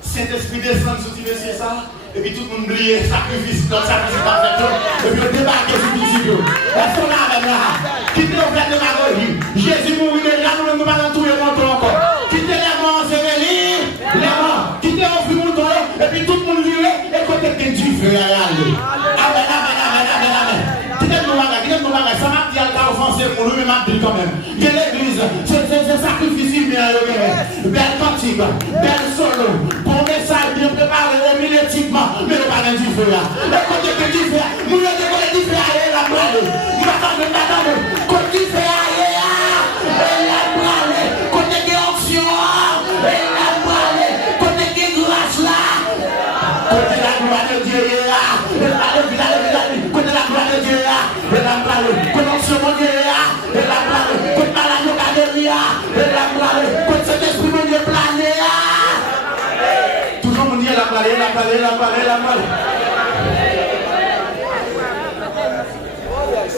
Saint-Esprit descend sur le ça. Et puis tout le monde oublie sacrifice, donc sacrifice parfait. Et puis on débarque sur le disciple. Est-ce qu'on a même là? Quittez le fait de démagogie. Jésus mourit déjà, nous ne pouvons pas dans tous les montants encore. Quittez les morts, c'est les morts. Quittez au fil mouton, et puis tout le monde virait, et côté que Dieu fait aller. Amen. Quittez le bagage, ça m'a dit à la offenser pour lui, mais m'a dit quand même. Il y a l'église, c'est sacrifice, belle cantique, belle solo, bon message bien préparé, étiquement, mais le bagage du feu là. Le côté que tu fais, nous le décoller du feu aller la brûler. M'attendez, quand tu fais aller, elle la brûler. Côté de option, elle la brûler. Côté de grâce là, côté de la gloire de Dieu là, côté de la gloire de Dieu là, elle la brûler. Côté de option de Dieu là, elle la brûler. Côté de la gloire de Dieu là, elle la brûler. Côté de cet esprit de Dieu plané là. La parler. Oh yes.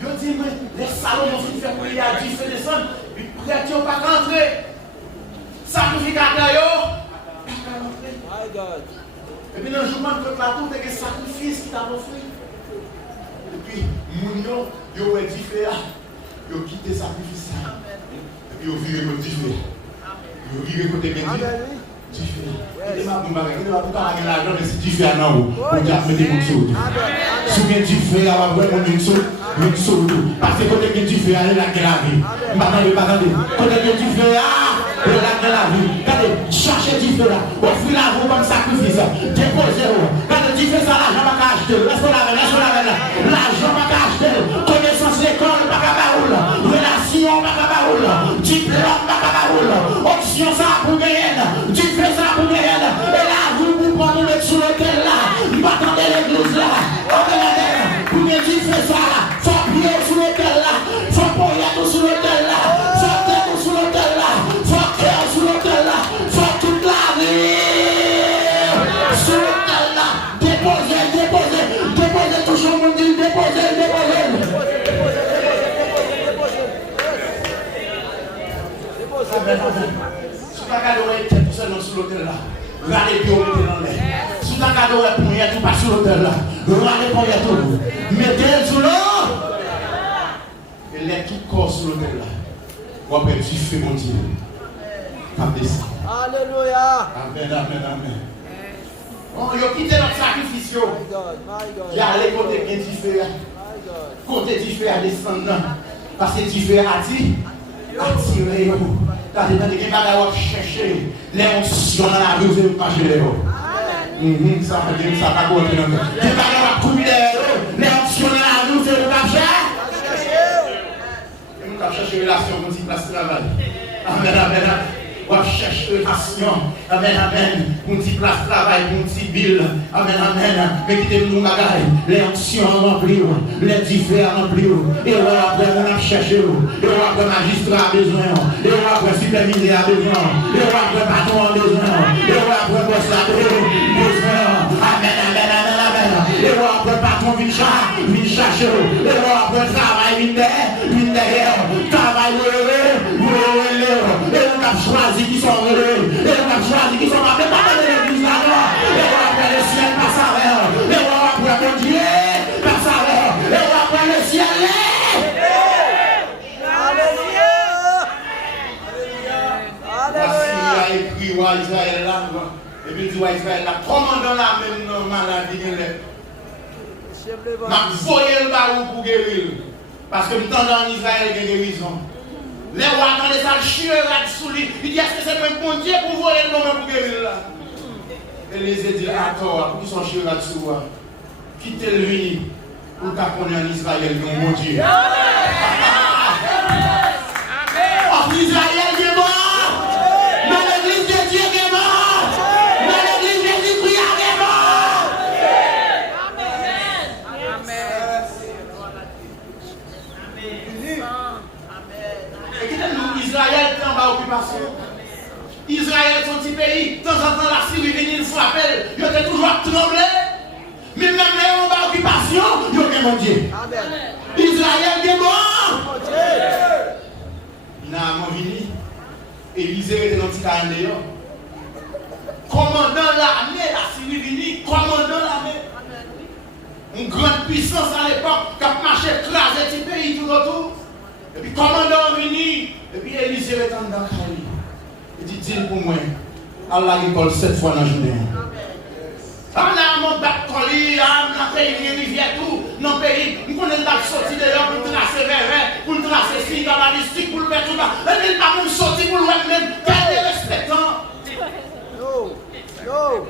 Je dis, mais les Salomon qui fait prier à Dieu, fait descendre, puis prêtez pas rentrer. Sacrificateur, My God. et puis dans le jour de la tour, c'est un sacrifice qui t'a offert. Et puis, Mounio, il a dit faire, il a quitté le sacrifice. Et puis, il a viré côté Dieu. Il a viré côté Dieu. Il m'a dit, il va pas avoir l'argent, mais c'est différent en haut. On dit, mettez mon sous. Souviens du feu, il va avoir une sous. Parce que côté du feu, il a la vie. Attendez. Côté du feu, il a la vie. Regardez, cherchez du feu là. Offrez la vous comme sacrifice. Déposez-vous. Regardez, du feu, ça, l'argent va acheter. Laisse-moi la veine. L'argent va acheter. Connaissance l'école, pas cabaroule. Relation, pas cabaroule. Diplôme, pas cabaroule. Option, ça pour gagner. Du feu, ça pour gagner. Et là, vous prenez le sous l'hôtel là. Vous attendez l'église là. Pour que tu fais ça là. Faut prier sous l'hôtel là. Faut prier sous l'hôtel là. Faut terre sous l'hôtel là. Faut cœur sous l'hôtel là. Faut toute la vie sous l'hôtel là. Déposez. Toujours mon Dieu. Déposez. Si ta garde aurait été tout seul sous l'hôtel là, regardez bien où mettez dans l'air. Si ta garde aurait pour tout pas sur l'hôtel là, regardez pour tout. Mettez sous l'eau. Et les tout corps sur l'hôtel là. Vous avez dit feu mon Dieu. cap descend. Alléluia. Amen, amen, amen. Bon, ils ont quitté notre sacrifice. My God, my God. Il y a les côtés bien différents. My God. Côté différent descendant. Parce que différent a dit, attirez vous. Quand vous avez des bagages chercher, les onctions dans la rue, vous ne pas gérer. Ça veut dire que ça va compter dans le temps. Les bagages courir, les onctions dans la rue, vous ne pas chercher. Et nous avons cherché relation pour une place de travail. Amen, amen, amen. On cherche relation. Amen, amen. Pour une place de travail, pour une petite ville. Amen, amen. Mais qui nous bagaille. Les actions remplies, les différents remplis. Et après, on a cherché. Et après, magistrat a besoin. Et après, superviseur a besoin. Et après, patron a besoin. Et après, boss a besoin. Amen, amen, amen, amen. Et après, patron vient chercher. Et après, travail vient derrière. Travail, et on a choisi qui sont heureux, et on a choisi qui sont pas préparés de l'église là-bas, et on va après le ciel passe à l'air, et on va après mon Dieu passe à l'air, et on va après le ciel. Alléluia. Alléluia. Il a écrit à Israël là, et puis il dit à Israël là, commandant la même maladie, m'a voyé le barou pour guérir, parce que maintenant dans Israël il y a guérison. Les rois dans les salles chier sous lui. Il dit est-ce que c'est même bon Dieu pour voler le nom pour guérir là? Et les dit à tort, pour qu'ils sont chier là-dessous. Quittez-lui pour qu'on ait en Israël, non mon Dieu. En Israël, il est mort. Dans l'église de Dieu, il est mort. Dans l'église de Jésus-Christ, il est mort. Israël est en bas occupation. Israël est son petit pays. De temps en temps, la Syrie vient nous frapper. Il était toujours tremblé. Mais même là, en bas occupation, il y a mon Dieu. Israël est mort. Il a venu. Élisée était dans le petit carré. Commandant l'armée, la Syrie vient. Commandant l'armée. Une grande puissance à l'époque qui a marché, écrasé le petit pays tout autour. Et puis, commandant venu. Et puis Élisée est en dans Cali. Il dit, dis pour moi, Allah l'école 7 fois dans la journée. Allah m'a battu colis, dans le pays, il y a rivière tout, dans le pays, nous connaissons la sortie d'ailleurs pour tracer vers, pour tracer signe dans la mystique, pour le mettre tout là. Et puis il n'a pas sorti pour le mettre même, quel est respectant. No, no,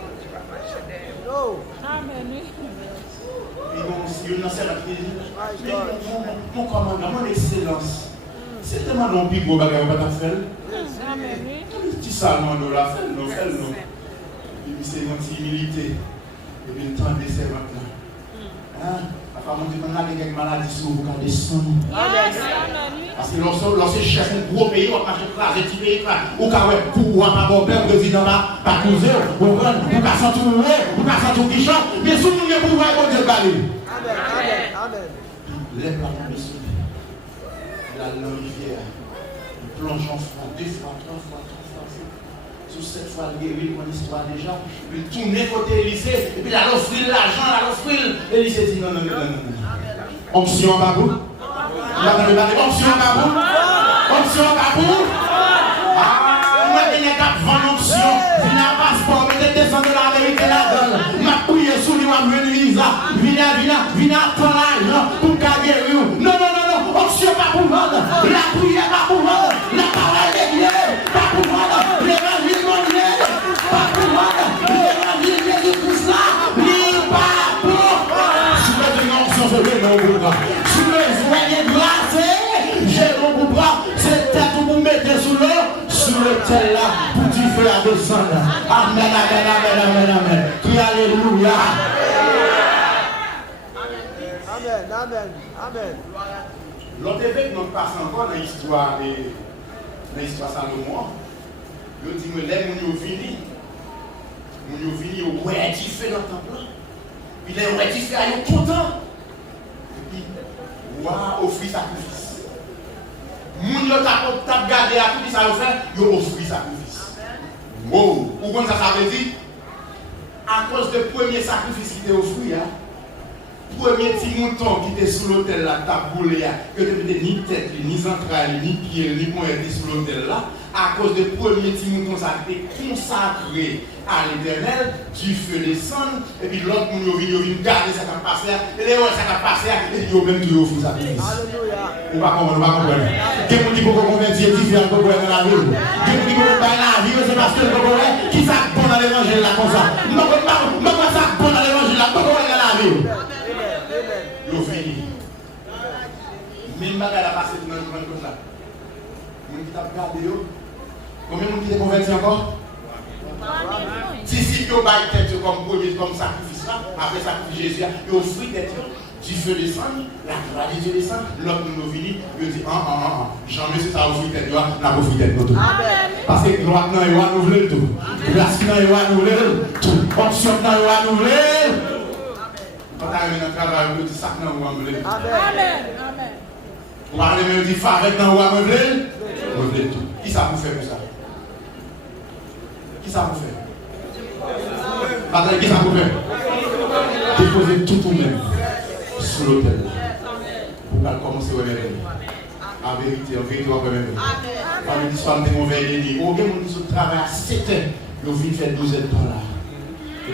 no. Amen. Il y a mon commandant, mon excellence. C'est tellement non plus gros bagage à faire. Amen. Petit salon de la fête, non, fait, non. Et puis c'est une petite humilité. Et puis le temps de ces maintenant. Hein? La femme dit maintenant qu'il y a une maladie sur vous, quand descendre. Parce que lorsque je cherche un gros pays, on va marcher là, un petit pays là. Ou quand on va pas bon père, président là, pas couser, ou pas sentir ou pas sentir qui chante. Mais si nous ne pouvons pas, on Dieu parler. Amen, amen, amen. Lève la main dessus. La rivière. Nous plongeons fois, 2 fois, 3 fois, 4 fois. Sur 7 fois, il guérit mon histoire déjà. Il tourne côté Élysée. Et puis il a offert l'argent, il a offert. Élysée dit non, non, non, non, non. Onction pas pour. Onction pas pour. Onction pas pour. Ah, moi, je n'ai qu'à vendre onction. Je n'ai pas passeport, mais je descends de l'Amérique là-dedans. Je prié sur lui, je vais venir là. Viens attendre l'argent pour guérir. Non, non, non, non. Onction pas pour vendre. La prière pas pour vendre. La parole de Dieu pas pour vendre. L'évangile de Dieu pas pour vendre. L'évangile de Jésus-Christ là, il pas pour vendre. Si vous avez une onction, je vais mon bras. Si vous voyez grâce, j'ai mon bras. C'est tête que vous mettez sous l'eau, sur le tel là, pour du feu à descendre. Amen, amen, amen, amen, amen. Crie alléluia. Amen, amen, amen. L'autre évêque nous passe encore dans l'histoire Salomon. Il dit, mais là, nous vini, on est fait dans le temple. Puis là, on est fait, on est content. Et puis, on offre sacrifice. Moun yo tap gardé à tout ça fait, yo offre sacrifice. Wow, pourquoi ça veut dire? À cause du premier sacrifice qui était offert, premier petit mouton qui était sous l'autel là, taboulé, que tu n'avais ni tête, ni entrailles, ni pied, ni point était sous l'autel là, à cause du premier petit mouton, ça a été consacré à l'Éternel, du feu descend, et puis l'autre monde vient garder ça qui a passé, et les autres ça qui a passé, et ils ont même toujours fait ça. On va comprendre. Quelqu'un qui peut convertir différents dans la vie. Quelqu'un qui peut pas la vie, c'est parce que le copain qui s'est bon dans l'évangile là comme ça. Non, pas ça bon dans l'évangile là, pas dans la vie. Yo fini. Même bagarre a passé dans le monde comme ça. Mon qui t'a regardé yo. Combien de monde qui est converti encore? Si yo bail tête comme premier comme sacrifice là, après sacrifice Jésus, yo offrit tête du feu descend, la gloire de Dieu descend, l'autre nous vient, il dit jamais c'est ça offrit tête, n'a offrit tête nous tout. Parce que gloire non il va nous voler tout. Grâce non il va nous voler tout. Option non il va nous voler. Quand tu arrives dans le travail, on dit ça non il va nous voler. Amen. On va aller me dire avec non il va nous voler tout. Qui ça vous fait pour ça? Qui ça vous fait? Patrick, qui ça vous fait? Déposez tout vous-même sur l'autel. Pour commencer à remettre. En vérité, on va remettre. Quand nous disons que nous mauvais ennemi, au moins nous travaillons à 7 heures, nous venons faire 12 heures de temps là.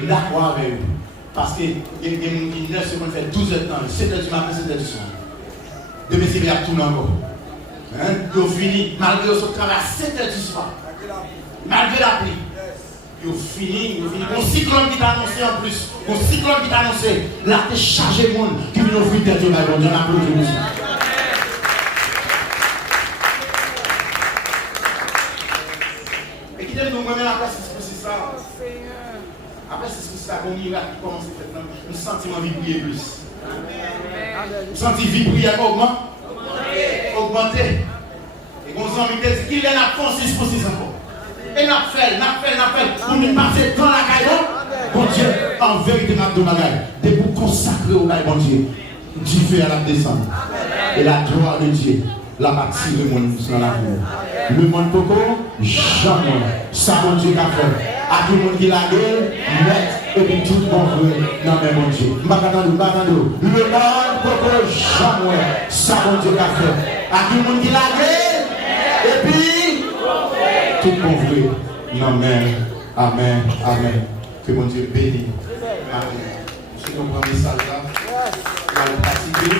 Là, quoi avec vous? Parce que il y a des gens qui 9 secondes fait 12 heures de temps, 7 heures du matin, 7 heures du soir. Demain, c'est bien tout encore. Nous finissons, malgré ce travail à 7 heures du soir. Malgré la pluie. Vous finissez, un cyclone qui t'a annoncé en plus, un cyclone qui t'a annoncé, là t'es chargé de monde qui vient offrir tête au Bible, on applaudit. Et qui t'aime nous même après c'est ça. Après c'est ça, qu'on miracle qui commence à faire, nous sentiment vibrier plus. Nous sentons vibrier augmenter. Et qu'on s'en dit qu'il y a la conscience pour 6 encore. Et n'a fait, pour nous passer dans la caille. Bon Dieu, en vérité, n'a pas de bagaille. De pour consacrer au bail, bon Dieu. Dieu fait à la descente. Et la gloire de Dieu, la bâtie le monde dans la vie. Le monde coco, jamais. Ça, bon Dieu, qu'a fait. À tout le monde qui l'a gueule, net, et puis tout le monde veut. Non, mais bon Dieu. Mbakatandou. Le monde coco, jamais. Ça, bon Dieu, qu'a fait. À tout le monde qui l'a gueule, et puis. Tout convoi. Amen. Que mon Dieu bénisse. Amen. Si nous prenons ça là, on va le pratiquer.